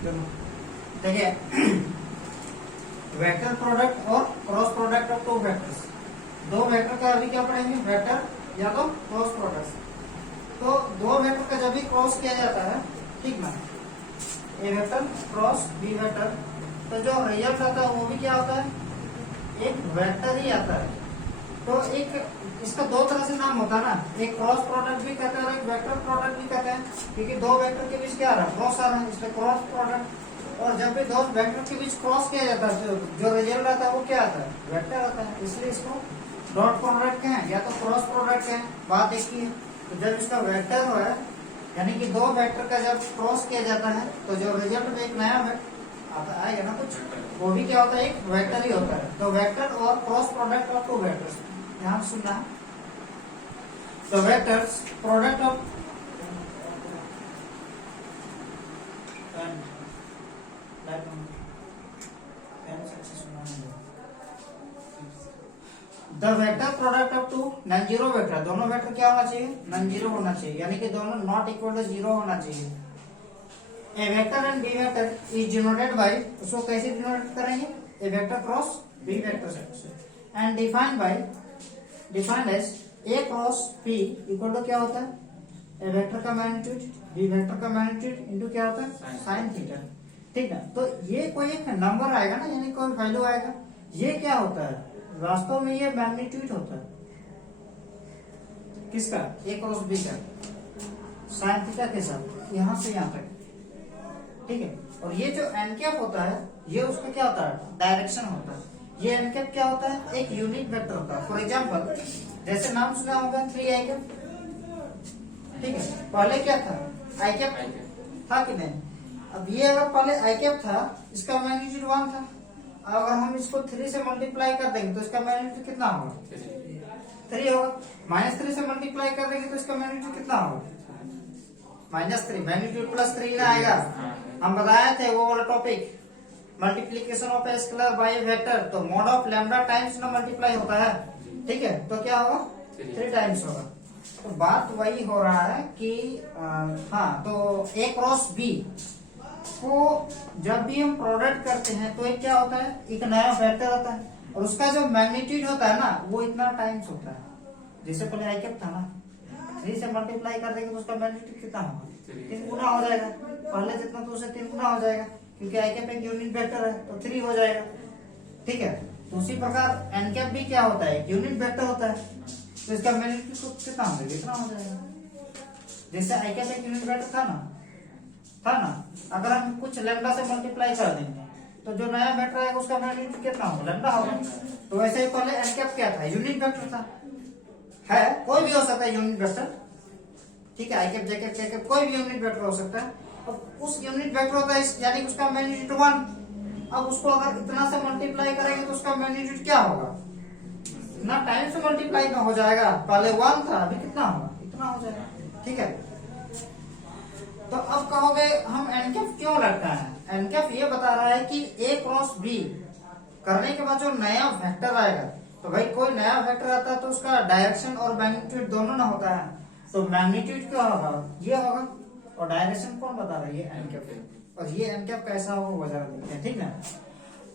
चलो देखिए, vector product और cross product of two vectors. दो वेक्टर का अभी क्या पढ़ेंगे, वेक्टर या तो क्रॉस प्रोडक्ट। तो दो वेक्टर का जब भी क्रॉस किया जाता है, ठीक ना, ए वेक्टर क्रॉस बी वेक्टर, तो जो रिजल्ट आता है वो भी क्या होता है, एक वेक्टर ही आता है। तो एक इसका दो तरह से नाम होता है ना, एक क्रॉस प्रोडक्ट भी कहते हैं और एक वेक्टर प्रोडक्ट भी कहते हैं, क्योंकि दो वेक्टर के बीच क्या आ रहा है, क्रॉस आ रहा है, इसलिए क्रॉस प्रोडक्ट। और जब भी दो वेक्टर के बीच क्रॉस किया जाता है, जो रिजल्ट आता है वो क्या आता है, वेक्टर आता है, इसलिए इसको डॉट प्रोडक्ट कहें या तो क्रॉस प्रोडक्ट कहें, बात एक ही है। तो जब इसका वेक्टर हो है, यानी कि दो वेक्टर का जब क्रॉस किया जाता है, तो जो रिजल्ट में एक नया आता आएगा ना कुछ, वो भी क्या होता है, एक वेक्टर ही होता है। तो वेक्टर और cross product of two vectors, ध्यान सुनना है। तो vectors product of the vector product of two non zero vector, दोनों वेक्टर क्या होना चाहिए, नॉन जीरो होना चाहिए, यानी कि दोनों नॉट इक्वल टू जीरो होना चाहिए। A vector and b vector is denoted by, उसको कैसे डिनोट करेंगे, a vector cross B vector से, and defined as a cross p equal to क्या होता है, ए वेक्टर का मैग्नीट्यूड बी वेक्टर का मैग्नीट्यूड इनटू क्या होता है, साइन थीटा, ठीक है। तो ये कोई एक नंबर आएगा ना, यानी कोई वैल्यू आएगा, ये क्या होता है, वास्तव में ये मैग्नीट्यूड होता है किसका, ए क्रॉस बी का, साइन थीटा के साथ यहां से यहां तक, ठीक है। और ये जो एन कैप होता है, ये उसका क्या होता है, डायरेक्शन होता है। ये एन कैप क्या होता है, एक यूनिट वेक्टर होता है। फॉर एग्जांपल, जैसे नाम सुना होगा 3 आई कैप, ठीक है। पहले क्या था, आई कैप था कि नहीं। अब ये अगर पहले आई कैप था, इसका मैग्नीट्यूड 1 था, अगर हम इसको 3 से मल्टीप्लाई कर देंगे तो इसका मैग्नीट्यूड कितना होगा, 3 होगा। -3 से मल्टीप्लाई कर देंगे तो इसका मैग्नीट्यूड कितना होगा, -3, मैग्नीट्यूड +3 ना आएगा। हम बताए थे वो वाला topic, multiplication of a scalar by a vector, तो मॉड ऑफ लैम्डा टाइम्स ना मल्टीप्लाई होता है, ठीक है। तो क्या होगा, 3 टाइम्स होगा। तो बात वही हो रहा है कि हाँ, तो ए क्रॉस बी को जब भी हम प्रोडक्ट करते हैं तो एक क्या होता है, एक नया वेक्टर होता है, और उसका जो मैग्नीट्यूड होता है ना, वो इतना टाइम्स होता है। जैसे पहले आई कैप था ना, 3 से मल्टीप्लाई कर देंगे तो उसका मैग्नीट्यूड कितना होगा, 3 गुना हो जाएगा, पहले जितना तो उसे 3 गुना हो जाएगा, क्योंकि आई कैप एक यूनिट वेक्टर है तो 3 हो जाएगा, ठीक है। तो उसी प्रकार एन कैप भी क्या होता है, यूनिट वेक्टर होता है, तो इसका मैग्नीट्यूड कितना हो जाएगा, इतना हो जाएगा। जैसे आई कैप एक यूनिट वेक्टर था ना, अगर हम कुछ लैम्डा से मल्टीप्लाई कर देंगे तो जो नया वेक्टर आएगा उसका मैग्नीट्यूड कितना होगा, लैम्डा होगा। तो वैसे ही पहले एन कैप क्या था, यूनिट वेक्टर था, है कोई भी हो सकता है यूनिट वेक्टर, ठीक है। आई कैप, जे कैप, के कैप, कोई भी यूनिट वेक्टर हो सकता है। अब उस यूनिट वेक्टर होता है, यानी उसका मैग्नीट्यूड 1। अब उसको अगर इतना से मल्टीप्लाई करेंगे तो उसका मैग्नीट्यूड क्या होगा, इतना टाइम से मल्टीप्लाई में हो जाएगा, पहले 1 था, अभी कितना होगा, इतना हो जाएगा, ठीक है। तो अब कहोगे हम एन कैप क्यों लगता है, एन कैप ये बता रहा है कि ए क्रॉस बी करने के बाद जो नया वेक्टर आएगा, तो भाई कोई नया वेक्टर आता है तो उसका डायरेक्शन और मैग्नीट्यूड दोनों ना होता है, तो मैग्नीट्यूड क्या होगा, ये होगा, और डायरेक्शन कौन बता रहा है, ये एन कैप। और ये एन कैप कैसा हो वो जरा देखते हैं, ठीक है।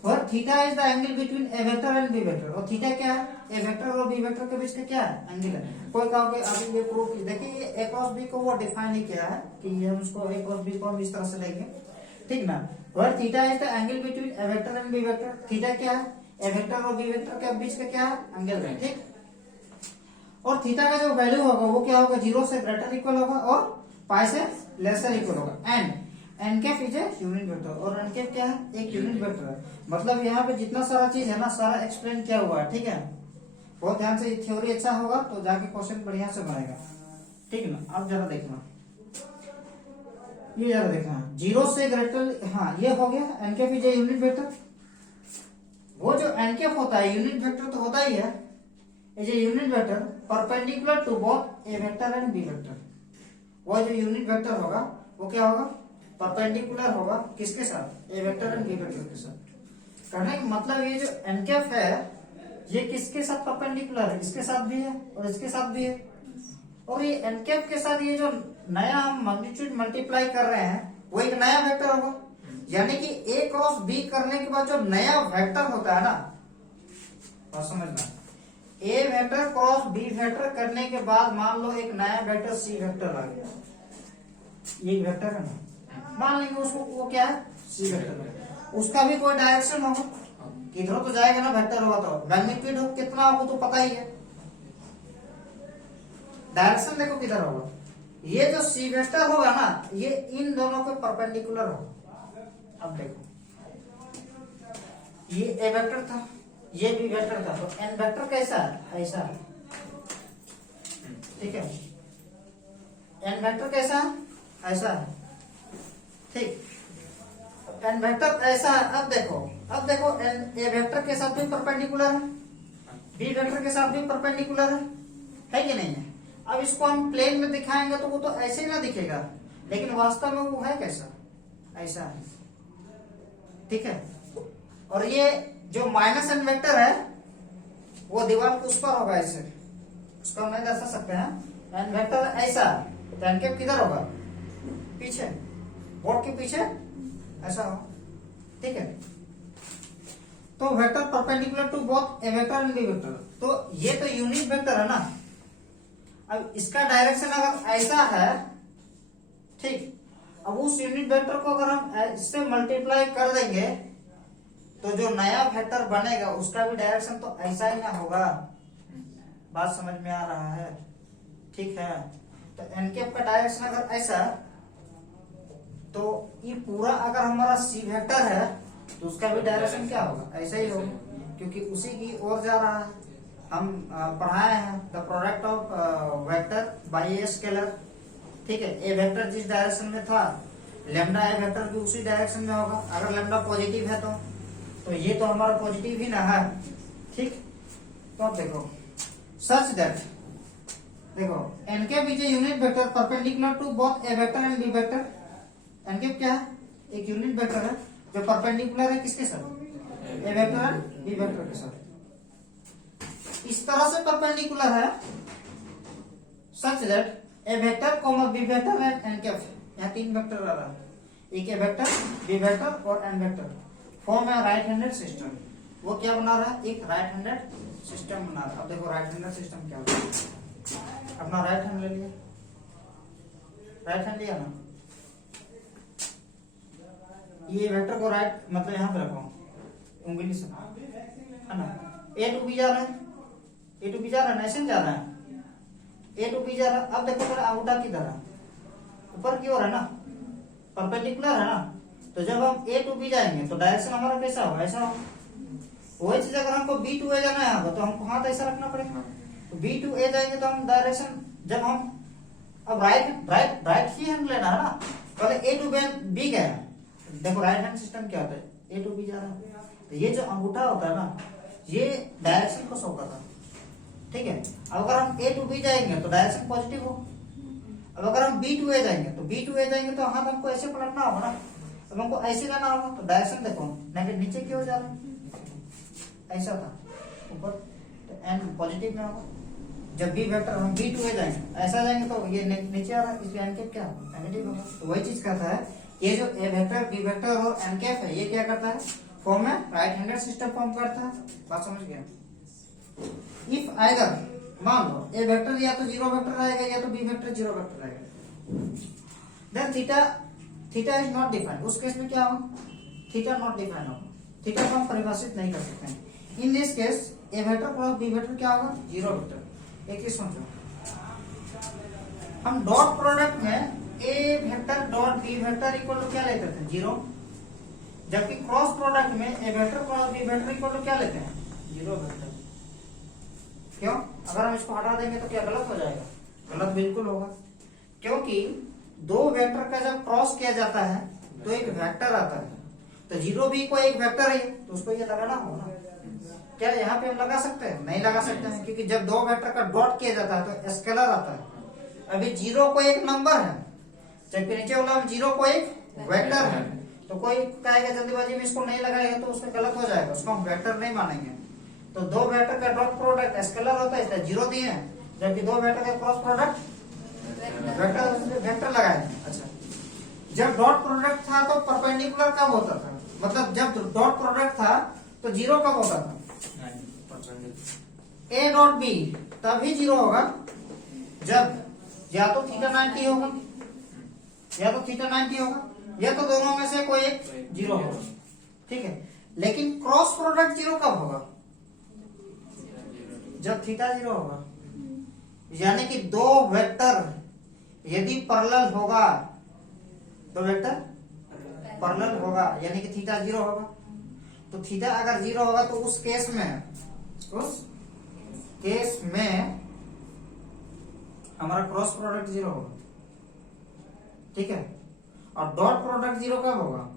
और theta is the angle between a vector and b vector, और थीटा क्या है, ए वेक्टर और बी वेक्टर के बीच का क्या है, एंगल है। कोई कहोगे अभी ये प्रूफ की, देखिए ये ए क्रॉस बी को वो डिफाइन ही किया है कि ये हम उसको ए क्रॉस बी को हम इस तरह से लेंगे, ठीक ना। और theta is the angle between a vector and b vector, theta क्या है, ए वेक्टर और बी वेक्टर के बीच का क्या है, एंगल है, ठीक। और थीटा का जो वैल्यू होगा वो क्या होगा, 0 से ग्रेटर इक्वल होगा और पाई से लेसर इक्वल होगा। And n cap is a unit vector, और एन कैप क्या है, एक यूनिट वेक्टर है। मतलब यहाँ पे जितना सारा चीज है ना, सारा एक्सप्लेन किया हुआ है, ठीक है। बहुत ध्यान से, थ्योरी अच्छा होगा तो जाके क्वेश्चन बढ़िया से बनेगा, ठीक ना। अब जरा देखना, ये जरा देखना, 0 से ग्रेटर, हाँ ये हो गया, n cap is a unit vector. वो जो एन कैप होता है यूनिट वेक्टर तो होता ही है, is a unit vector perpendicular to both a vector and b vector. वो जो यूनिट वेक्टर होगा वो क्या होगा, परपेंडिकुलर होगा किसके साथ, a vector and b vector के साथ। कहने का मतलब ये जो एन कैप है ये किसके साथ परपेंडिकुलर है, इसके साथ भी है और इसके साथ भी है। और ये एन कैप के साथ ये जो नया हम मैग्नीट्यूड मल्टीप्लाई कर रहे हैं वो एक नया वेक्टर होगा, यानी कि ए क्रॉस बी करने के बाद जो नया वेक्टर होता है ना, और समझना, ए वेक्टर क्रॉस बी वेक्टर करने के बाद मान लो एक नया वेक्टर सी वेक्टर आ गया, ये वेक्टर है ना, मान लेंगे उसको, वो क्या है, सी वेक्टर, उसका भी कोई डायरेक्शन होगा, किधर तो जाएगा ना, वेक्टर होगा तो मैग्नीट्यूड हो कितना होगा तो पता ही है, डायरेक्शन देखो किधर होगा, ये जो सी वेक्टर होगा ना ये इन दोनों के परपेंडिकुलर होगा। अब देखो ये ए वेक्टर था, ये बी वेक्टर था, तो एन वेक्टर कैसा है, ऐसा है, ठीक है, एन वेक्टर कैसा है, ऐसा है, ठीक, एन वेक्टर ऐसा है। अब देखो एन ए वेक्टर के साथ भी परपेंडिकुलर है, बी वेक्टर के साथ भी परपेंडिकुलर है कि नहीं है। अब इसको हम प्लेन में दिखाएंगे तो वो तो ऐसे ही ना दिखेगा, लेकिन वास्तव में वो है कैसा, ऐसा है, ठीक है। और ये जो माइनस एन वेक्टर है वो दीवार के उस पर होगा, ऐसे उसको हम नहीं दर्शा सकते हैं। एन वेक्टर ऐसा, तो एन कैप किधर होगा, पीछे, बोर्ड के पीछे ऐसा हो, ठीक है। तो vector perpendicular to both a vector and b vector, तो ये तो यूनिट वेक्टर है ना। अब इसका डायरेक्शन अगर ऐसा है, ठीक, अब उस यूनिट वेक्टर को अगर हम इससे मल्टीप्लाई कर देंगे तो जो नया वेक्टर बनेगा उसका भी डायरेक्शन तो ऐसा ही ना होगा, बात समझ में आ रहा है, ठीक है। तो एन कैप का डायरेक्शन अगर ऐसा, तो ये पूरा अगर हमारा सी वेक्टर है तो उसका भी डायरेक्शन क्या होगा, ऐसा ही होगा, क्योंकि उसी की ओर जा रहा है। हम पढ़ाए हैं the product of vector by a scalar, ठीक है। ए वेक्टर जिस डायरेक्शन में था, लेमडा ए वेक्टर भी उसी डायरेक्शन में होगा, अगर लेमडा पॉजिटिव है तो ये तो हमारा पॉजिटिव ही ना है, ठीक। तो अब देखो सच दैट, देखो एन के बीच unit vector perpendicular to both a vector and b vector. N के क्या है, एक यूनिट वेक्टर है जो परपेंडिकुलर है किसके साथ, a vector and b vector के साथ, इस तरह से परपेंडिकुलर है such that a vector comma b vector and n cap, यहाँ तीन वेक्टर आ रहा है, एक ए वेक्टर, बी वेक्टर और एन वेक्टर, फॉर्म है राइट हैंडेड सिस्टम। वो क्या बना रहा है, एक राइट हैंडेड सिस्टम बना रहा है। अब देखो राइट हैंडेड सिस्टम क्या होता है, अपना राइट हैंड ले लिया, राइट हैंड लिया ना, ये वेक्टर को राइट मतलब यहाँ पे रखो उंगली से, है ना, ए टू बी जा रहा है, ए टू बी जा रहा है, ऐसे जा रहा है, ए टू बी जा रहा है। अब देखो मेरा अंगूठा किधर है, ऊपर की ओर है ना, परपेंडिकुलर है ना, तो जब हम ए टू बी जाएंगे तो डायरेक्शन हमारा कैसा होगा, ऐसा होगा। वही चीज अगर हमको बी टू ए जाना है तो हमको हाथ ऐसा रखना पड़ेगा, तो बी टू ए जाएंगे तो हम डायरेक्शन, जब हम अब राइट ही हैंड लेना है ना, पहले ए टू बी गया, देखो राइट हैंड सिस्टम क्या होता है, ए टू बी जा रहा है, तो ये जो अंगूठा होता है ना ये डायरेक्शन को शो करता है, ठीक है। अब अगर हम ए टू बी जाएंगे तो डायरेक्शन पॉजिटिव हो, अब अगर हम बी टू ए जाएंगे तो हाथ हमको ऐसे पलटना होगा ना, अब हमको ऐसे जाना होगा तो डायरेक्शन देखो नीचे की ओर जा रहा है, ऐसा था ऊपर, तो एन पॉजिटिव में होगा। जब बी वेक्टर हम बी टू ए जाएंगे ऐसा जाएंगे तो ये नीचे आ रहा है, इसलिए एन कैप क्या होगा, नेगेटिव होगा। तो वही चीज कहता है, ये जो ए वेक्टर बी वेक्टर और एन कैप है ये क्या करता है, फॉर्म में राइट हैंडेड सिस्टम फॉर्म करता है, बात समझ गया। इफ आइदर, मान लो ए वेक्टर या तो जीरो वेक्टर रहेगा या तो बी वेक्टर जीरो वेक्टर रहेगा, then theta is not defined, उस केस में क्या होगा, थीटा नॉट डिफाइंड होगा, थीटा को हम परिभाषित नहीं कर सकते हैं। In this case A vector cross B vector क्या होगा, जीरो वेक्टर। एक चीज समझो, हम डॉट प्रोडक्ट में a vector dot b vector equal to क्या लेते थे, जीरो, जबकि क्रॉस प्रोडक्ट में a vector cross B vector equal to क्या लेते हैं, जीरो वेक्टर। क्यों, अगर हम इसको हटा देंगे तो क्या गलत हो जाएगा, गलत बिल्कुल होगा, क्योंकि दो वेक्टर का जब क्रॉस किया जाता है तो एक वेक्टर आता है, तो जीरो भी कोई एक वेक्टर है तो उसको ये लगाना होगा ना। क्या यहाँ पे हम लगा सकते हैं, नहीं लगा सकते हैं, क्योंकि जब दो वेक्टर का डॉट किया जाता है तो स्केलर आता है। अभी जीरो को एक नंबर है, जबकि नीचे वाला जीरो को एक वेक्टर है, तो कोई कहेगा जल्दीबाजी में इसको नहीं लगाएगा तो उसका गलत हो जाएगा, उसको हम वेक्टर नहीं मानेंगे। तो दो वेक्टर का डॉट प्रोडक्ट स्केलर होता है, इसलिए जीरो दिए हैं, जबकि दो वेक्टर का क्रॉस प्रोडक्ट वेक्टर लगाए। अच्छा, जब डॉट प्रोडक्ट था तो परपेंडिकुलर कब होता था, मतलब जब डॉट प्रोडक्ट था तो जीरो कब होता था, ए डॉट बी तभी जीरो होगा जब या तो थीटा 90 होगा या तो थीटा 90 होगा या तो दोनों में से कोई एक जीरो होगा, ठीक है। लेकिन क्रॉस प्रोडक्ट जीरो कब होगा, जब थीटा जीरो होगा, यानी कि दो वेक्टर यदि पैरेलल होगा, दो वेक्टर पैरेलल होगा यानी कि थीटा जीरो होगा। तो थीटा अगर जीरो होगा तो उस केस में हमारा क्रॉस प्रोडक्ट जीरो होगा, ठीक है। और डॉट प्रोडक्ट जीरो कब होगा,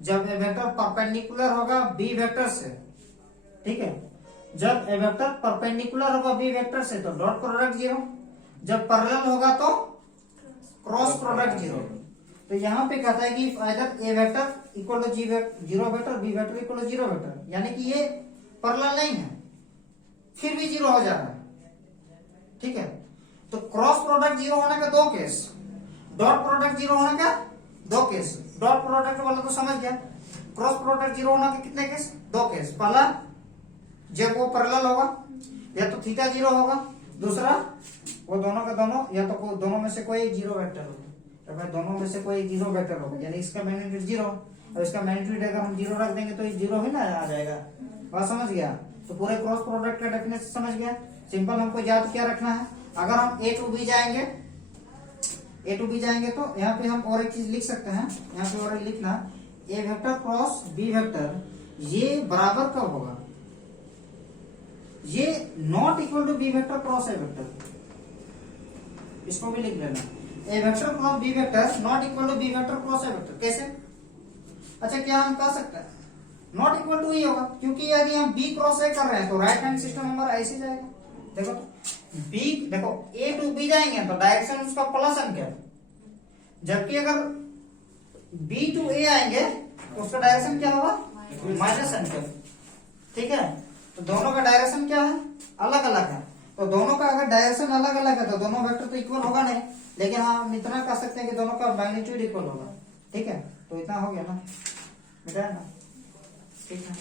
जब ए वेक्टर परपेंडिकुलर होगा बी वेक्टर से, ठीक है। जब ए वेक्टर परपेंडिकुलर होगा बी वेक्टर से तो डॉट प्रोडक्ट जीरो, जब पैरेलल होगा तो क्रॉस प्रोडक्ट जीरो। तो यहाँ पे कहता है कि either A vector equal to zero vector, B vector equal to zero vector, यानी कि ये पैरेलल नहीं है फिर भी जीरो हो जा रहा है, ठीक है। तो क्रॉस प्रोडक्ट जीरो होने का दो केस, डॉट प्रोडक्ट जीरो होने का दो केस। डॉट प्रोडक्ट वाला तो समझ गया, क्रॉस प्रोडक्ट जीरो होने के कितने केस, दो केस। पहला जब वो पैरेलल होगा या तो थीटा जीरो होगा, दूसरा वो दोनों का दोनों या तो दोनों में से कोई जीरो वेक्टर होगा, तो भाई दोनों में से कोई जीरो वेक्टर होगा यानी इसका मैग्नीट्यूड जीरो और इसका मैग्नीट्यूड अगर हम जीरो रख देंगे तो ये जीरो ही ना आ जाएगा। बात समझ गया, तो पूरे क्रॉस प्रोडक्ट का डेफिनेशन समझ गया। सिंपल हमको याद क्या रखना है, अगर हम ए टू बी जाएंगे तो यहाँ पे हम और एक चीज लिख सकते हैं, यहाँ पे और एक लिखना, a vector cross B vector ये बराबर कब होगा, ये not equal to b vector cross a vector, इसको भी लिख लेना, a vector cross B vector not equal to b vector cross a vector. कैसे, अच्छा क्या हम कह सकते हैं नॉट इक्वल टू ही होगा, क्योंकि यदि हम बी क्रॉस ए कर रहे हैं तो राइट हैंड सिस्टम हमारा ऐसे जाएगा। देखो बी, देखो ए टू बी जाएंगे तो डायरेक्शन उसका प्लस एन कैप, जबकि अगर बी टू ए आएंगे तो उसका डायरेक्शन क्या होगा, माइनस एन कैप, ठीक है। तो दोनों का डायरेक्शन क्या है, अलग अलग है। तो दोनों का अगर डायरेक्शन अलग अलग है तो दोनों वेक्टर तो इक्वल होगा नहीं, लेकिन हम इतना कह सकते हैं कि दोनों का मैग्नीट्यूड इक्वल होगा, ठीक है। तो इतना हो गया ना, बेटा है ना, ठीक है।